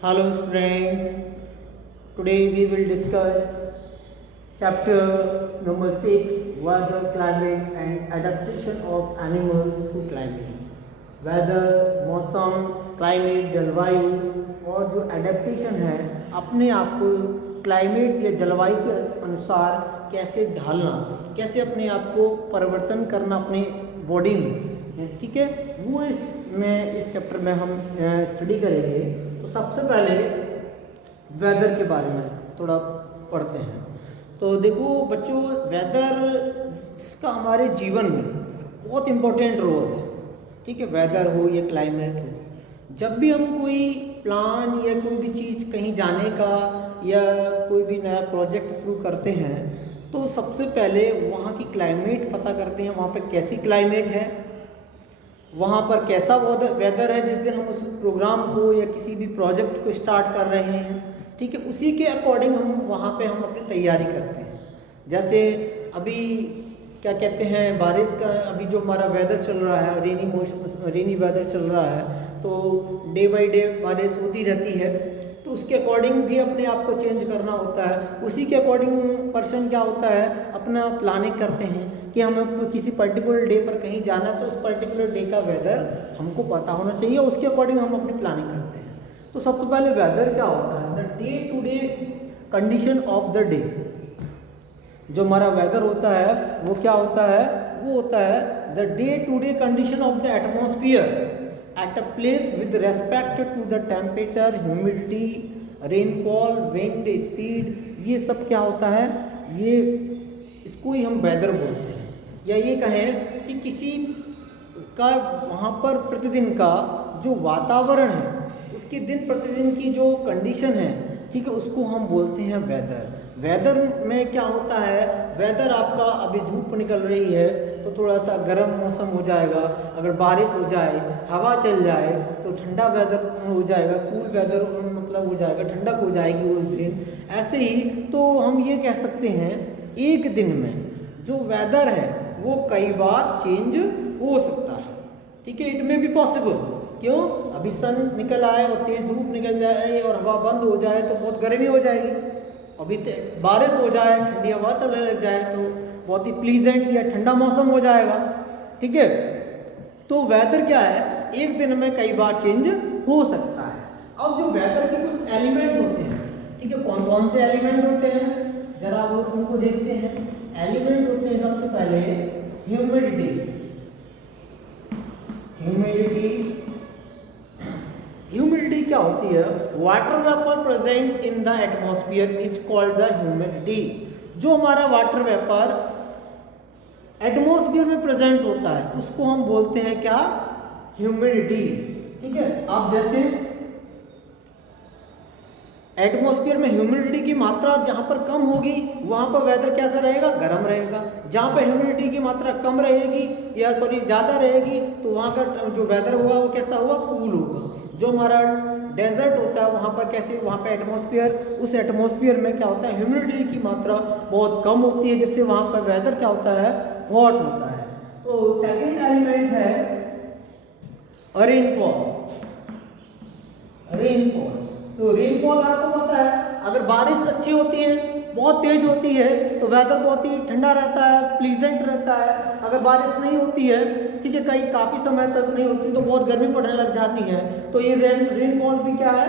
Hello friends, today we will discuss chapter number 6, weather, climate and adaptation of animals to climate. Weather, मौसम, climate, जलवायु और जो adaptation है अपने आप को क्लाइमेट या जलवायु के अनुसार कैसे ढालना, कैसे अपने आप को परिवर्तन करना अपने बॉडी में, ठीक है, वो इस चैप्टर में हम स्टडी करेंगे। तो सबसे पहले वेदर के बारे में थोड़ा पढ़ते हैं। तो देखो बच्चों, वेदर का हमारे जीवन में बहुत इम्पोर्टेंट रोल है, ठीक है। वेदर हो या क्लाइमेट हो, जब भी हम कोई प्लान या कोई भी चीज़ कहीं जाने का या कोई भी नया प्रोजेक्ट शुरू करते हैं तो सबसे पहले वहाँ की क्लाइमेट पता करते हैं, वहाँ पर कैसी क्लाइमेट है, वहाँ पर कैसा वेदर है जिस दिन हम उस प्रोग्राम को या किसी भी प्रोजेक्ट को स्टार्ट कर रहे हैं, ठीक है। उसी के अकॉर्डिंग हम वहाँ पे हम अपनी तैयारी करते हैं। जैसे अभी क्या कहते हैं, बारिश का अभी जो हमारा वेदर चल रहा है, रेनी वेदर चल रहा है, तो डे बाय डे बारिश होती रहती है, तो उसके अकॉर्डिंग भी अपने आप को चेंज करना होता है। उसी के अकॉर्डिंग पर्सन क्या होता है, अपना प्लानिंग करते हैं कि हमें किसी पर्टिकुलर डे पर कहीं जाना है तो उस पर्टिकुलर डे का वेदर हमको पता होना चाहिए, उसके अकॉर्डिंग हम अपनी प्लानिंग करते हैं। तो सबसे पहले वेदर क्या होता है, the day to day condition of the day. जो हमारा वेदर होता है वो क्या होता है, वो होता है the day to day condition of the atmosphere at a place with respect to the temperature, humidity, rainfall, wind speed. ये सब क्या होता है, ये इसको ही हम वेदर बोलते हैं। या ये कहें कि किसी का वहाँ पर प्रतिदिन का जो वातावरण है, उसके दिन प्रतिदिन की जो कंडीशन है, ठीक है, उसको हम बोलते हैं वेदर। वेदर में क्या होता है, वेदर आपका अभी धूप निकल रही है तो थोड़ा सा गर्म मौसम हो जाएगा, अगर बारिश हो जाए, हवा चल जाए तो ठंडा वेदर हो जाएगा, कूल वेदर मतलब हो जाएगा, ठंडक हो जाएगी उस दिन। ऐसे ही तो हम ये कह सकते हैं एक दिन में जो वेदर है वो कई बार चेंज हो सकता है, ठीक है। इट में भी पॉसिबल, क्यों, अभी सन निकल आए और तेज धूप निकल जाए और हवा बंद हो जाए तो बहुत गर्मी हो जाएगी, अभी बारिश हो जाए, ठंडी हवा चलने लग जाए तो बहुत ही प्लीजेंट या ठंडा मौसम हो जाएगा, ठीक है। तो वेदर क्या है, एक दिन में कई बार चेंज हो सकता है। अब जो वेदर के कुछ एलिमेंट होते हैं, ठीक है, कौन कौन से एलिमेंट होते हैं जरा वो उनको देखते हैं। एलिमेंट होते हैं सबसे पहले ह्यूमिडिटी। ह्यूमिडिटी क्या होती है, water vapour present in the atmosphere is called the humidity. जो हमारा वाटर वेपर एटमॉस्फेयर में प्रेजेंट होता है उसको हम बोलते हैं क्या, ह्यूमिडिटी, ठीक है। अब जैसे एटमॉस्फेयर में ह्यूमिडिटी की मात्रा जहाँ पर कम होगी वहाँ पर वेदर कैसा रहेगा, गर्म रहेगा। जहाँ पर ह्यूमिडिटी की मात्रा कम रहेगी या ज़्यादा रहेगी तो वहाँ का जो वेदर होगा वो कैसा होगा, कूल होगा। जो हमारा डेजर्ट होता है वहाँ पर कैसे, वहाँ पर एटमॉस्फेयर, उस एटमॉस्फेयर में क्या होता है, ह्यूमिडिटी की मात्रा बहुत कम होती है, जिससे वहाँ पर वेदर क्या होता है, हॉट होता है। तो सेकेंड एलिमेंट है रेनफॉल। तो रेनफॉल आपको पता है, अगर बारिश अच्छी होती है, बहुत तेज होती है तो वेदर बहुत ही ठंडा रहता है, प्लीजेंट रहता है। अगर बारिश नहीं होती है, ठीक है, कहीं काफ़ी समय तक नहीं होती तो बहुत गर्मी पड़ने लग जाती है। तो ये रेनफॉल भी क्या है,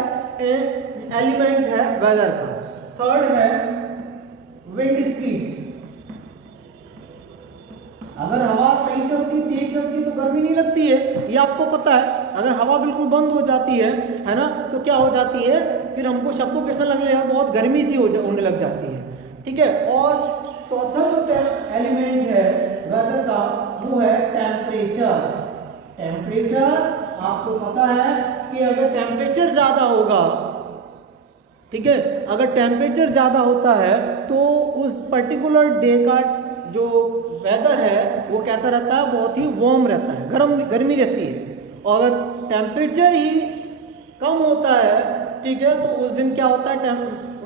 एलिमेंट है वेदर का। थर्ड है विंड स्पीड। अगर हवा सही चलती, तेज चलती तो गर्मी नहीं लगती है, ये आपको पता है। अगर हवा बिल्कुल बंद हो जाती है ना, तो क्या हो जाती है, फिर हमको सफोकेशन लगने लगेगा, बहुत गर्मी सी होने लग जाती है, ठीक है। और चौथा जो एलिमेंट है वेदर का वो है टेम्परेचर। टेम्परेचर आपको पता है कि अगर टेम्परेचर ज़्यादा होगा, ठीक है, अगर टेम्परेचर ज़्यादा होता है तो उस पर्टिकुलर डे का जो वेदर है वो कैसा रहता है, बहुत ही वार्म रहता है, गर्मी रहती है। और अगर टेम्परेचर ही कम होता है, ठीक है, तो उस दिन क्या होता है,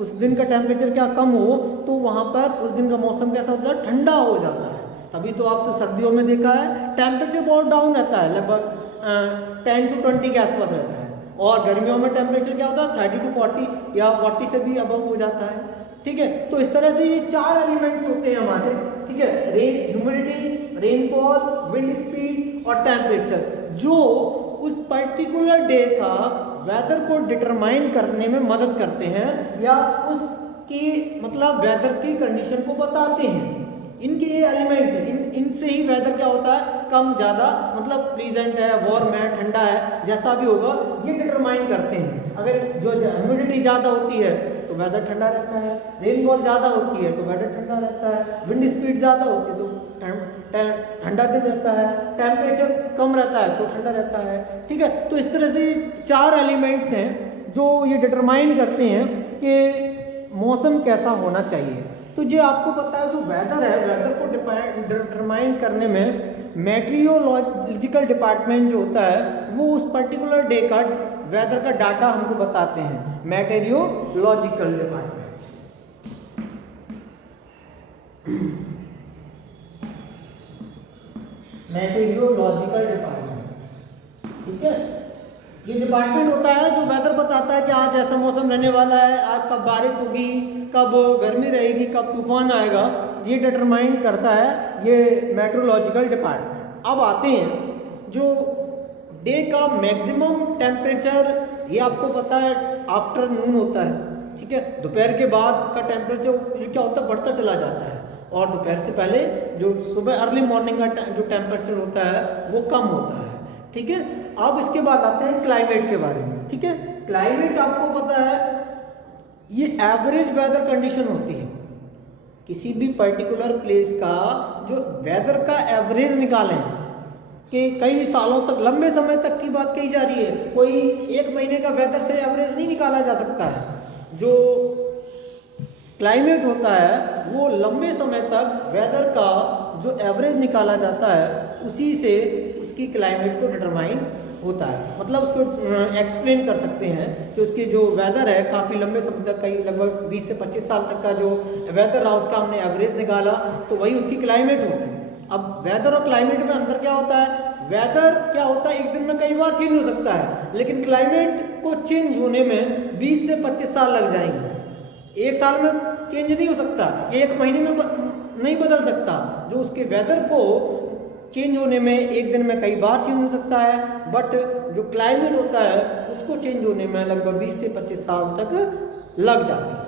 उस दिन का टेम्परेचर क्या कम हो तो वहाँ पर उस दिन का मौसम कैसा होता है, ठंडा हो जाता है। तभी तो आप तो सर्दियों में देखा है टेम्परेचर बहुत डाउन रहता है, लगभग 10 to 20 के आसपास रहता है। और गर्मियों में टेम्परेचर क्या होता है 30 to 40 या 40 से भी अबव हो जाता है। ठीक है, तो इस तरह से ये 4 एलिमेंट्स होते हैं हमारे। ठीक है, ह्यूमिडिटी, रेनफॉल, विंड स्पीड और टेम्परेचर, जो उस पर्टिकुलर डे का वेदर को डिटरमाइन करने में मदद करते हैं या उसकी मतलब वेदर की कंडीशन को बताते हैं। इनके ये एलिमेंट इनसे ही वेदर क्या होता है, कम ज़्यादा मतलब प्लीजेंट है, वार्म है, ठंडा है, जैसा भी होगा ये डिटरमाइन करते हैं। अगर जो ह्यूमिडिटी ज़्यादा होती है तो वेदर ठंडा रहता है, रेनफॉल ज़्यादा होती है तो वेदर ठंडा रहता है, विंड स्पीड ज़्यादा होती है तो ठंडा दिन रहता है, टेम्परेचर कम रहता है तो ठंडा रहता है। ठीक है, तो इस तरह से 4 एलिमेंट्स हैं जो ये डिटरमाइन करते हैं कि मौसम कैसा होना चाहिए। तो ये आपको पता है जो वेदर है, वेदर को डिटरमाइन करने में मेट्रियोलॉजिकल डिपार्टमेंट जो होता है वो उस पर्टिकुलर डे का वेदर का डाटा हमको बताते हैं, मेट्रियोलॉजिकल डिपार्टमेंट। मेट्रियोलॉजिकल डिपार्टमेंट, ठीक है, ये डिपार्टमेंट होता है जो वेदर बताता है कि आज ऐसा मौसम रहने वाला है, आज कब बारिश होगी, कब गर्मी रहेगी, कब तूफान आएगा, ये डिटरमाइन करता है ये मेट्रोलॉजिकल डिपार्टमेंट। अब आते हैं जो डे का मैक्सिमम टेम्परेचर, ये आपको पता है आफ्टरनून होता है। ठीक है, दोपहर के बाद का टेम्परेचर ये क्या होता है, बढ़ता चला जाता है, और दोपहर से पहले जो सुबह अर्ली मॉर्निंग का जो टेम्परेचर होता है वो कम होता है। ठीक है, अब इसके बाद आते हैं क्लाइमेट के बारे में। ठीक है, क्लाइमेट आपको पता है ये एवरेज वेदर कंडीशन होती है, किसी भी पर्टिकुलर प्लेस का जो वेदर का एवरेज निकालें कि कई सालों तक, लंबे समय तक की बात कही जा रही है, कोई एक महीने का वेदर से एवरेज नहीं निकाला जा सकता है। जो क्लाइमेट होता है वो लंबे समय तक वेदर का जो एवरेज निकाला जाता है उसी से उसकी क्लाइमेट को डिटरमाइन होता है, मतलब उसको एक्सप्लेन कर सकते हैं कि उसकी जो वेदर है काफ़ी लंबे समय तक, कई लगभग 20 से 25 साल तक का जो वेदर रहा उसका हमने एवरेज निकाला तो वही उसकी क्लाइमेट होगी। अब वेदर और क्लाइमेट में अंदर क्या होता है, वेदर क्या होता है एक दिन में कई बार चेंज हो सकता है, लेकिन क्लाइमेट को चेंज होने में 20 से 25 साल लग जाएंगे। एक साल में चेंज नहीं हो सकता, एक महीने में नहीं बदल सकता। जो उसके वेदर को चेंज होने में एक दिन में कई बार चेंज हो सकता है, बट जो क्लाइमेट होता है उसको चेंज होने में लगभग 20 से 25 साल तक लग जाती है।